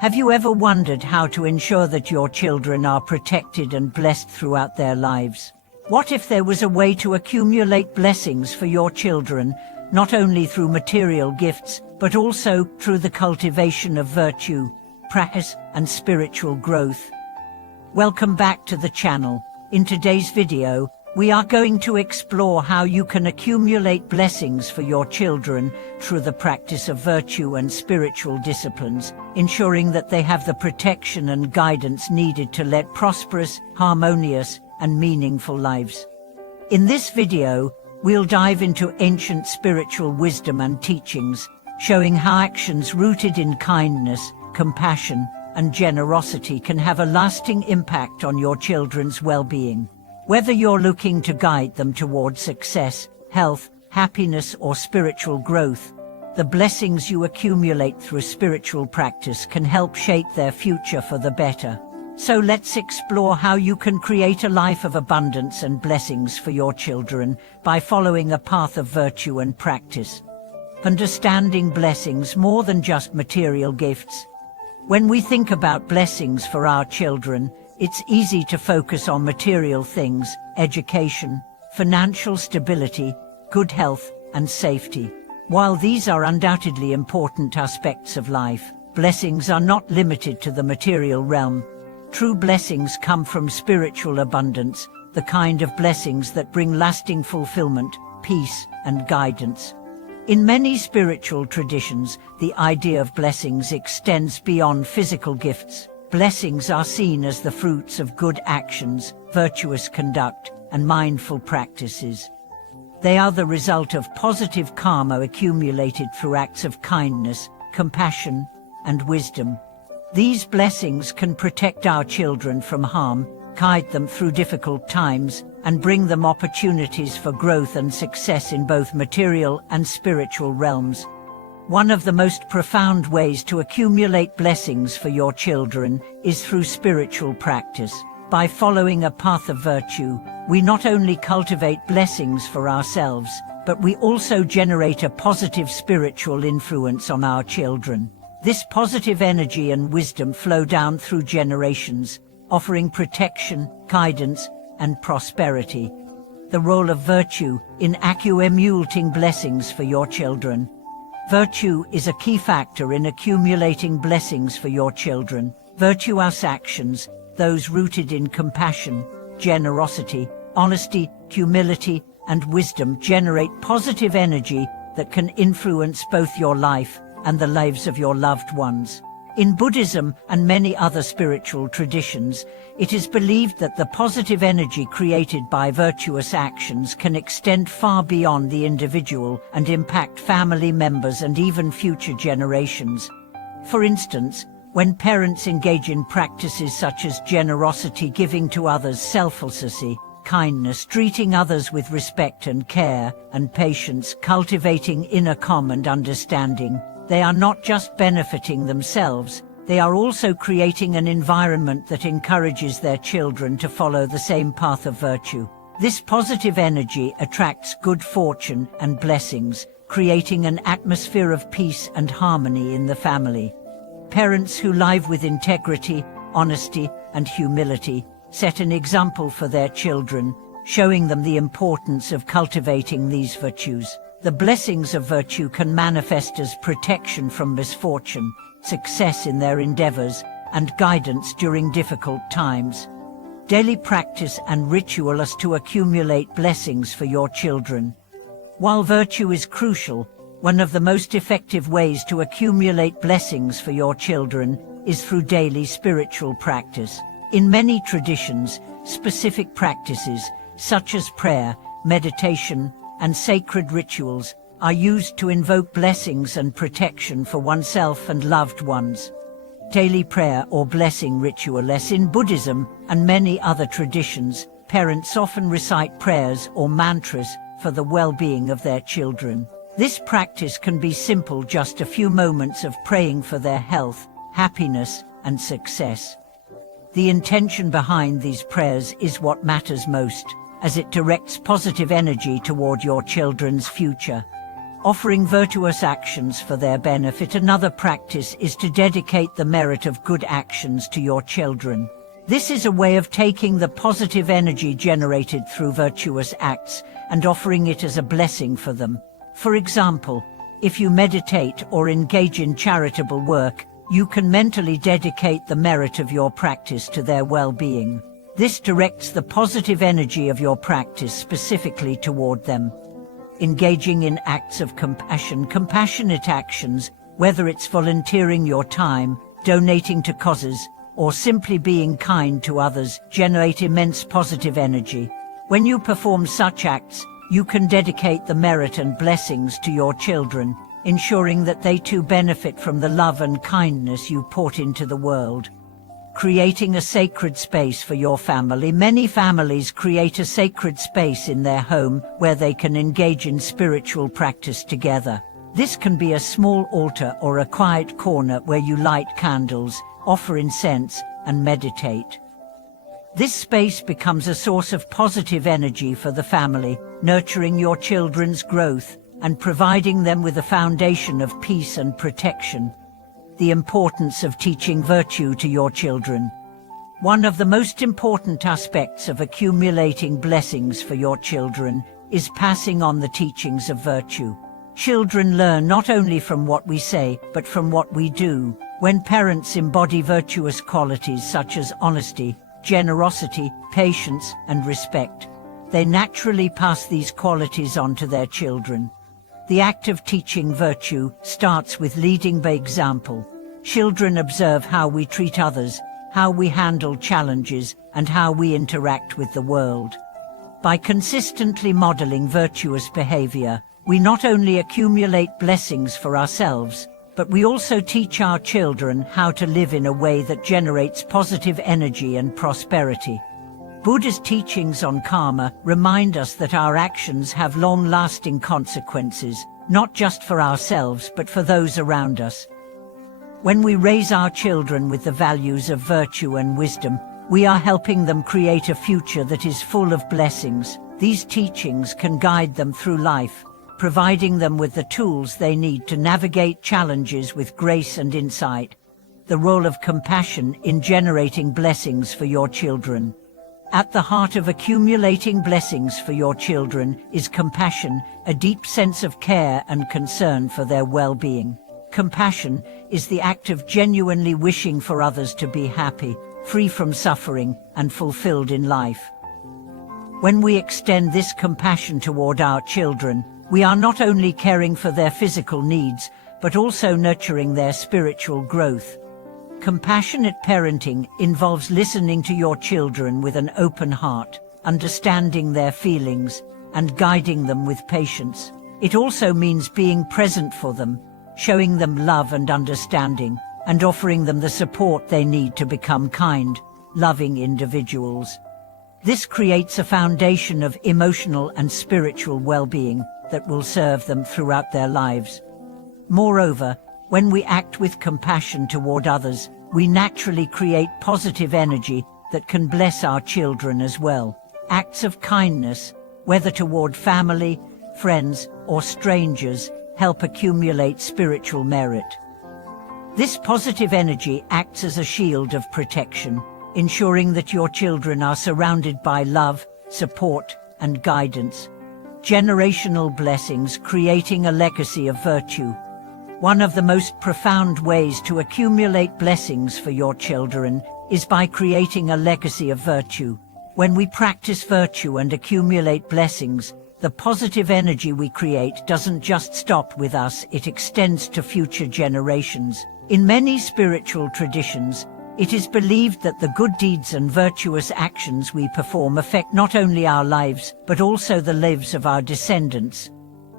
Have you ever wondered how to ensure that your children are protected and blessed throughout their lives? What if there was a way to accumulate blessings for your children, not only through material gifts, but also through the cultivation of virtue, practice, and spiritual growth? Welcome back to the channel. In today's video, we are going to explore how you can accumulate blessings for your children through the practice of virtue and spiritual disciplines, ensuring that they have the protection and guidance needed to lead prosperous, harmonious, and meaningful lives. In this video, we'll dive into ancient spiritual wisdom and teachings, showing how actions rooted in kindness, compassion, and generosity can have a lasting impact on your children's well-being. Whether you're looking to guide them towards success, health, happiness, or spiritual growth, the blessings you accumulate through spiritual practice can help shape their future for the better. So let's explore how you can create a life of abundance and blessings for your children by following a path of virtue and practice. Understanding blessings more than just material gifts. When we think about blessings for our children, it's easy to focus on material things, education, financial stability, good health, and safety. While these are undoubtedly important aspects of life, blessings are not limited to the material realm. True blessings come from spiritual abundance, the kind of blessings that bring lasting fulfillment, peace, and guidance. In many spiritual traditions, the idea of blessings extends beyond physical gifts. Blessings are seen as the fruits of good actions, virtuous conduct, and mindful practices. They are the result of positive karma accumulated through acts of kindness, compassion, and wisdom. These blessings can protect our children from harm, guide them through difficult times, and bring them opportunities for growth and success in both material and spiritual realms. One of the most profound ways to accumulate blessings for your children is through spiritual practice. By following a path of virtue, we not only cultivate blessings for ourselves, but we also generate a positive spiritual influence on our children. This positive energy and wisdom flow down through generations, offering protection, guidance, and prosperity. The role of virtue in accumulating blessings for your children. Virtue is a key factor in accumulating blessings for your children. Virtuous actions, those rooted in compassion, generosity, honesty, humility, and wisdom, generate positive energy that can influence both your life and the lives of your loved ones. In Buddhism and many other spiritual traditions, it is believed that the positive energy created by virtuous actions can extend far beyond the individual and impact family members and even future generations. For instance, when parents engage in practices such as generosity, giving to others, selflessness, kindness, treating others with respect and care, and patience, cultivating inner calm and understanding, they are not just benefiting themselves, they are also creating an environment that encourages their children to follow the same path of virtue. This positive energy attracts good fortune and blessings, creating an atmosphere of peace and harmony in the family. Parents who live with integrity, honesty, and humility set an example for their children, showing them the importance of cultivating these virtues. The blessings of virtue can manifest as protection from misfortune, success in their endeavors, and guidance during difficult times. Daily practice and ritual is to accumulate blessings for your children. While virtue is crucial, one of the most effective ways to accumulate blessings for your children is through daily spiritual practice. In many traditions, specific practices, such as prayer, meditation, and sacred rituals, are used to invoke blessings and protection for oneself and loved ones. Daily prayer or blessing ritual. In Buddhism and many other traditions, parents often recite prayers or mantras for the well-being of their children. This practice can be simple, just a few moments of praying for their health, happiness, and success. The intention behind these prayers is what matters most, as it directs positive energy toward your children's future. offering virtuous actions for their benefit. Another practice is to dedicate the merit of good actions to your children. This is a way of taking the positive energy generated through virtuous acts and offering it as a blessing for them. For example, if you meditate or engage in charitable work, you can mentally dedicate the merit of your practice to their well-being. This directs the positive energy of your practice specifically toward them. Engaging in acts of compassion. Compassionate actions, whether it's volunteering your time, donating to causes, or simply being kind to others, generate immense positive energy. When you perform such acts, you can dedicate the merit and blessings to your children, ensuring that they too benefit from the love and kindness you put into the world. Creating a sacred space for your family. Many families create a sacred space in their home where they can engage in spiritual practice together. This can be a small altar or a quiet corner where you light candles, offer incense, and meditate. This space becomes a source of positive energy for the family, nurturing your children's growth and providing them with a foundation of peace and protection. The importance of teaching virtue to your children. One of the most important aspects of accumulating blessings for your children is passing on the teachings of virtue. Children learn not only from what we say, but from what we do. When parents embody virtuous qualities such as honesty, generosity, patience, and respect, they naturally pass these qualities on to their children. The act of teaching virtue starts with leading by example. Children observe how we treat others, how we handle challenges, and how we interact with the world. By consistently modeling virtuous behavior, we not only accumulate blessings for ourselves, but we also teach our children how to live in a way that generates positive energy and prosperity. Buddha's teachings on karma remind us that our actions have long-lasting consequences, not just for ourselves but for those around us. When we raise our children with the values of virtue and wisdom, we are helping them create a future that is full of blessings. These teachings can guide them through life, providing them with the tools they need to navigate challenges with grace and insight. The role of compassion in generating blessings for your children. At the heart of accumulating blessings for your children is compassion, a deep sense of care and concern for their well-being. Compassion is the act of genuinely wishing for others to be happy, free from suffering, and fulfilled in life. When we extend this compassion toward our children, we are not only caring for their physical needs, but also nurturing their spiritual growth. Compassionate parenting involves listening to your children with an open heart, understanding their feelings, and guiding them with patience. It also means being present for them, showing them love and understanding, and offering them the support they need to become kind, loving individuals. This creates a foundation of emotional and spiritual well-being that will serve them throughout their lives. Moreover, when we act with compassion toward others, we naturally create positive energy that can bless our children as well. Acts of kindness, whether toward family, friends, or strangers, help accumulate spiritual merit. This positive energy acts as a shield of protection, ensuring that your children are surrounded by love, support, and guidance. Generational blessings, creating a legacy of virtue. One of the most profound ways to accumulate blessings for your children is by creating a legacy of virtue. When we practice virtue and accumulate blessings, the positive energy we create doesn't just stop with us, it extends to future generations. In many spiritual traditions, it is believed that the good deeds and virtuous actions we perform affect not only our lives, but also the lives of our descendants.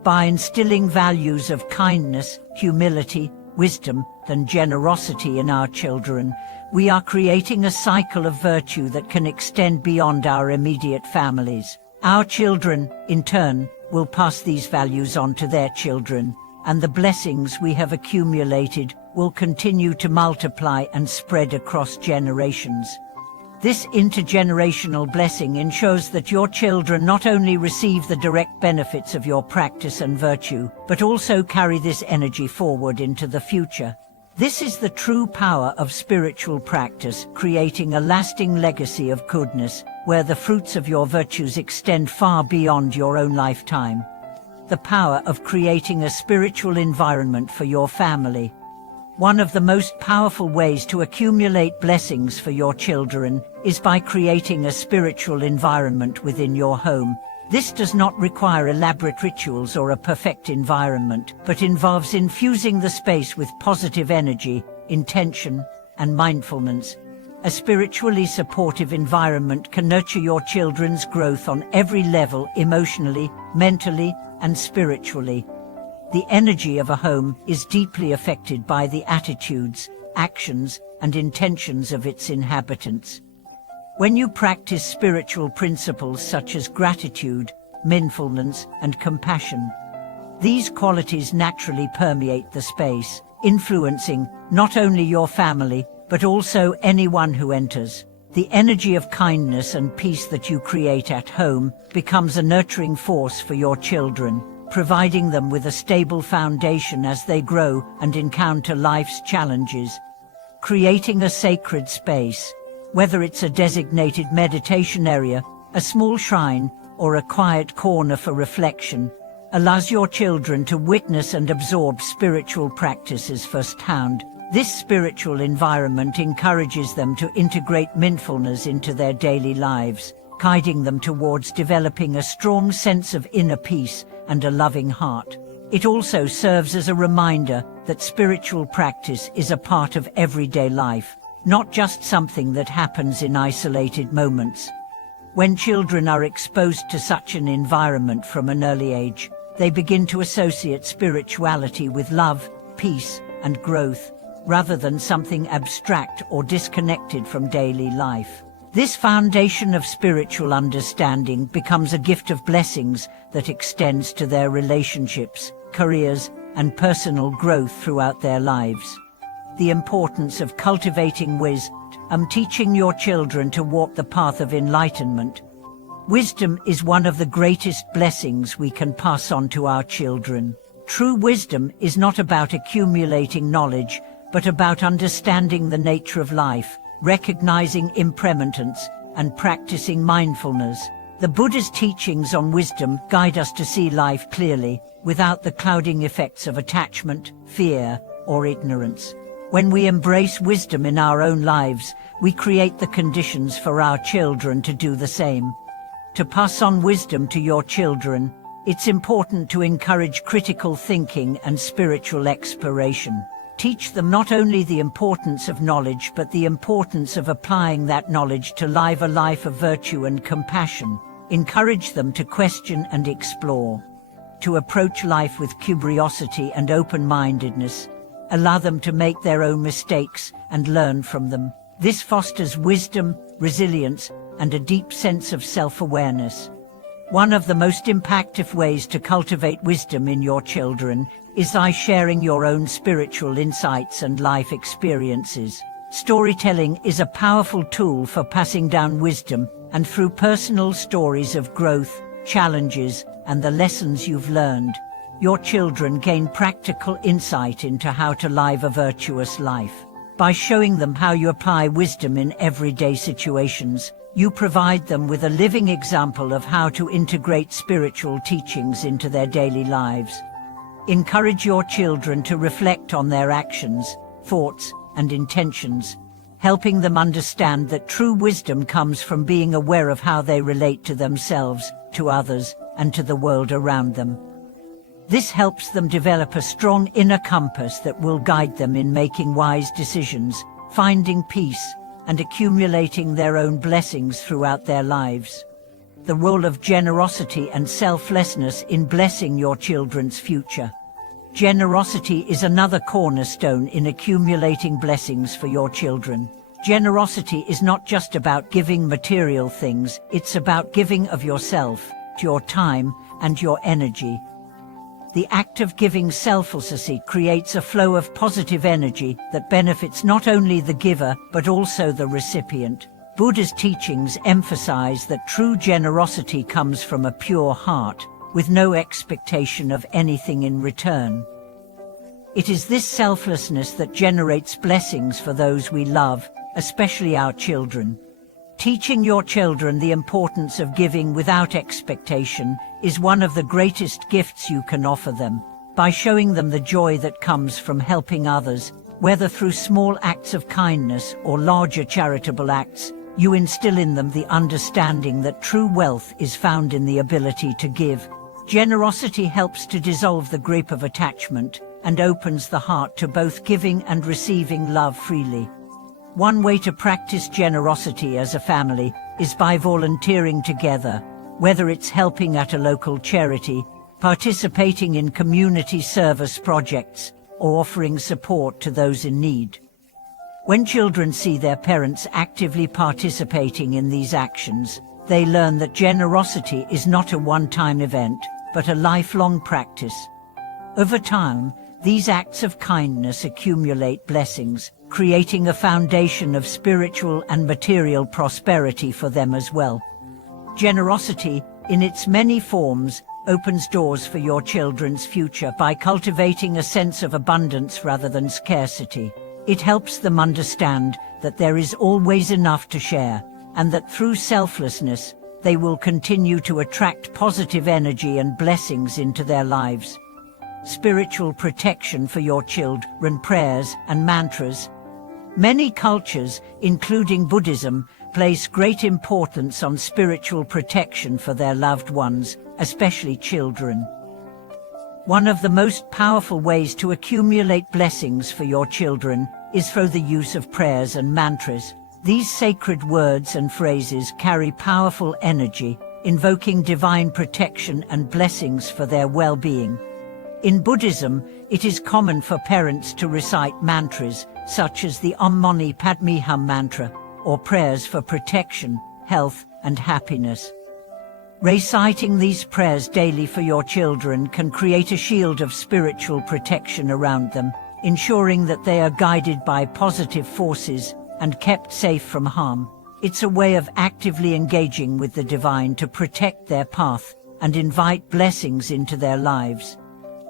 By instilling values of kindness, humility, wisdom, and generosity in our children, we are creating a cycle of virtue that can extend beyond our immediate families. Our children, in turn, will pass these values on to their children, and the blessings we have accumulated will continue to multiply and spread across generations. This intergenerational blessing ensures that your children not only receive the direct benefits of your practice and virtue, but also carry this energy forward into the future. This is the true power of spiritual practice, creating a lasting legacy of goodness, where the fruits of your virtues extend far beyond your own lifetime. The power of creating a spiritual environment for your family. One of the most powerful ways to accumulate blessings for your children is by creating a spiritual environment within your home. This does not require elaborate rituals or a perfect environment, but involves infusing the space with positive energy, intention, and mindfulness. A spiritually supportive environment can nurture your children's growth on every level, emotionally, mentally, and spiritually. The energy of a home is deeply affected by the attitudes, actions, and intentions of its inhabitants. When you practice spiritual principles such as gratitude, mindfulness, and compassion, these qualities naturally permeate the space, influencing not only your family, but also anyone who enters. The energy of kindness and peace that you create at home becomes a nurturing force for your children, providing them with a stable foundation as they grow and encounter life's challenges. Creating a sacred space, whether it's a designated meditation area, a small shrine, or a quiet corner for reflection, allows your children to witness and absorb spiritual practices firsthand. This spiritual environment encourages them to integrate mindfulness into their daily lives, guiding them towards developing a strong sense of inner peace and a loving heart. It also serves as a reminder that spiritual practice is a part of everyday life, not just something that happens in isolated moments. When children are exposed to such an environment from an early age, they begin to associate spirituality with love, peace, and growth, rather than something abstract or disconnected from daily life. This foundation of spiritual understanding becomes a gift of blessings that extends to their relationships, careers, and personal growth throughout their lives. The importance of cultivating wisdom, teaching your children to walk the path of enlightenment. Wisdom is one of the greatest blessings we can pass on to our children. True wisdom is not about accumulating knowledge, but about understanding the nature of life, recognizing impermanence, and practicing mindfulness. The Buddha's teachings on wisdom guide us to see life clearly, without the clouding effects of attachment, fear, or ignorance. When we embrace wisdom in our own lives, we create the conditions for our children to do the same. To pass on wisdom to your children, it's important to encourage critical thinking and spiritual exploration. Teach them not only the importance of knowledge, but the importance of applying that knowledge to live a life of virtue and compassion. Encourage them to question and explore, to approach life with curiosity and open-mindedness. Allow them to make their own mistakes and learn from them. This fosters wisdom, resilience, and a deep sense of self-awareness. One of the most impactful ways to cultivate wisdom in your children is by sharing your own spiritual insights and life experiences. Storytelling is a powerful tool for passing down wisdom, and through personal stories of growth, challenges, and the lessons you've learned, your children gain practical insight into how to live a virtuous life. By showing them how you apply wisdom in everyday situations, you provide them with a living example of how to integrate spiritual teachings into their daily lives. Encourage your children to reflect on their actions, thoughts, and intentions, helping them understand that true wisdom comes from being aware of how they relate to themselves, to others, and to the world around them. This helps them develop a strong inner compass that will guide them in making wise decisions, finding peace, and accumulating their own blessings throughout their lives. The role of generosity and selflessness in blessing your children's future. Generosity is another cornerstone in accumulating blessings for your children. Generosity is not just about giving material things, it's about giving of yourself, your time, and your energy. The act of giving selflessly creates a flow of positive energy that benefits not only the giver, but also the recipient. Buddha's teachings emphasize that true generosity comes from a pure heart, with no expectation of anything in return. It is this selflessness that generates blessings for those we love, especially our children. Teaching your children the importance of giving without expectation is one of the greatest gifts you can offer them. By showing them the joy that comes from helping others, whether through small acts of kindness or larger charitable acts, you instill in them the understanding that true wealth is found in the ability to give. Generosity helps to dissolve the grip of attachment and opens the heart to both giving and receiving love freely. One way to practice generosity as a family is by volunteering together, whether it's helping at a local charity, participating in community service projects, or offering support to those in need. When children see their parents actively participating in these actions, they learn that generosity is not a one-time event, but a lifelong practice. Over time, these acts of kindness accumulate blessings, creating a foundation of spiritual and material prosperity for them as well. Generosity, in its many forms, opens doors for your children's future by cultivating a sense of abundance rather than scarcity. It helps them understand that there is always enough to share, and that through selflessness, they will continue to attract positive energy and blessings into their lives. Spiritual protection for your children, prayers and mantras. Many cultures, including Buddhism, place great importance on spiritual protection for their loved ones, especially children. One of the most powerful ways to accumulate blessings for your children is through the use of prayers and mantras. These sacred words and phrases carry powerful energy, invoking divine protection and blessings for their well-being. In Buddhism, it is common for parents to recite mantras, such as the Om Mani Padme Hum mantra, or prayers for protection, health, and happiness. Reciting these prayers daily for your children can create a shield of spiritual protection around them, ensuring that they are guided by positive forces and kept safe from harm. It's a way of actively engaging with the divine to protect their path and invite blessings into their lives.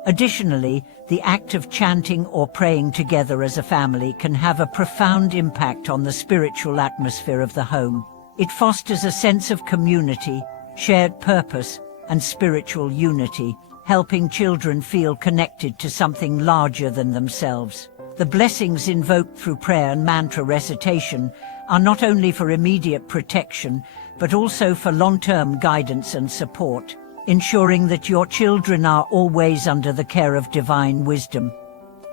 Additionally, the act of chanting or praying together as a family can have a profound impact on the spiritual atmosphere of the home. It fosters a sense of community, shared purpose, and spiritual unity, helping children feel connected to something larger than themselves. The blessings invoked through prayer and mantra recitation are not only for immediate protection, but also for long-term guidance and support, ensuring that your children are always under the care of divine wisdom.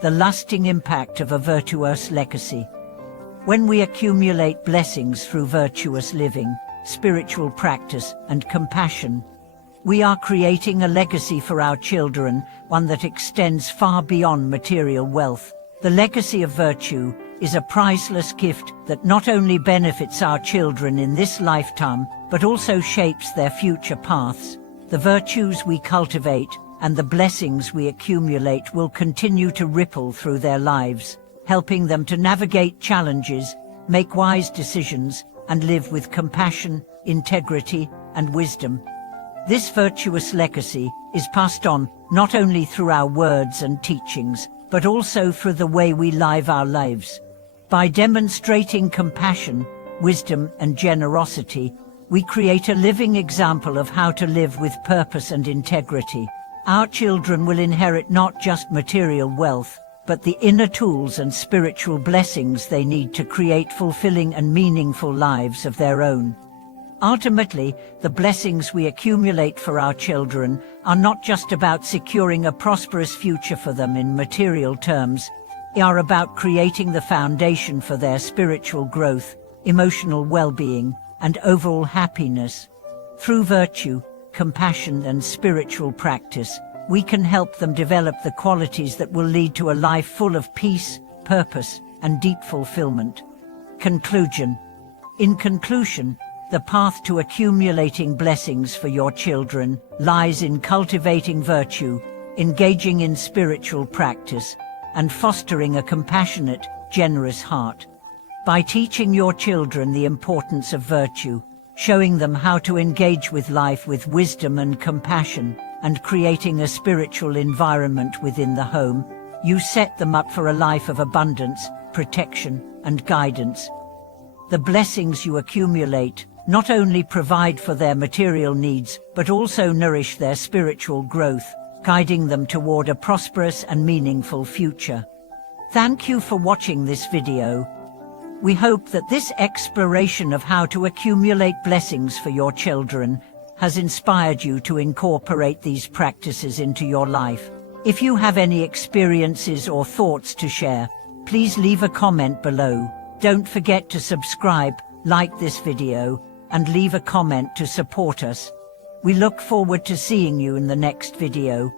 The lasting impact of a virtuous legacy. When we accumulate blessings through virtuous living, spiritual practice, and compassion, we are creating a legacy for our children, one that extends far beyond material wealth. The legacy of virtue is a priceless gift that not only benefits our children in this lifetime, but also shapes their future paths. The virtues we cultivate and the blessings we accumulate will continue to ripple through their lives, helping them to navigate challenges, make wise decisions, and live with compassion, integrity, and wisdom. This virtuous legacy is passed on not only through our words and teachings, but also through the way we live our lives. By demonstrating compassion, wisdom, and generosity, we create a living example of how to live with purpose and integrity. Our children will inherit not just material wealth, but the inner tools and spiritual blessings they need to create fulfilling and meaningful lives of their own. Ultimately, the blessings we accumulate for our children are not just about securing a prosperous future for them in material terms. They are about creating the foundation for their spiritual growth, emotional well-being, and overall happiness. Through virtue, compassion, and spiritual practice, we can help them develop the qualities that will lead to a life full of peace, purpose, and deep fulfillment. Conclusion. In conclusion, the path to accumulating blessings for your children lies in cultivating virtue, engaging in spiritual practice, and fostering a compassionate, generous heart. By teaching your children the importance of virtue, showing them how to engage with life with wisdom and compassion, and creating a spiritual environment within the home, you set them up for a life of abundance, protection, and guidance. The blessings you accumulate not only provide for their material needs, but also nourish their spiritual growth, guiding them toward a prosperous and meaningful future. Thank you for watching this video. We hope that this exploration of how to accumulate blessings for your children has inspired you to incorporate these practices into your life. If you have any experiences or thoughts to share, please leave a comment below. Don't forget to subscribe, like this video, and leave a comment to support us. We look forward to seeing you in the next video.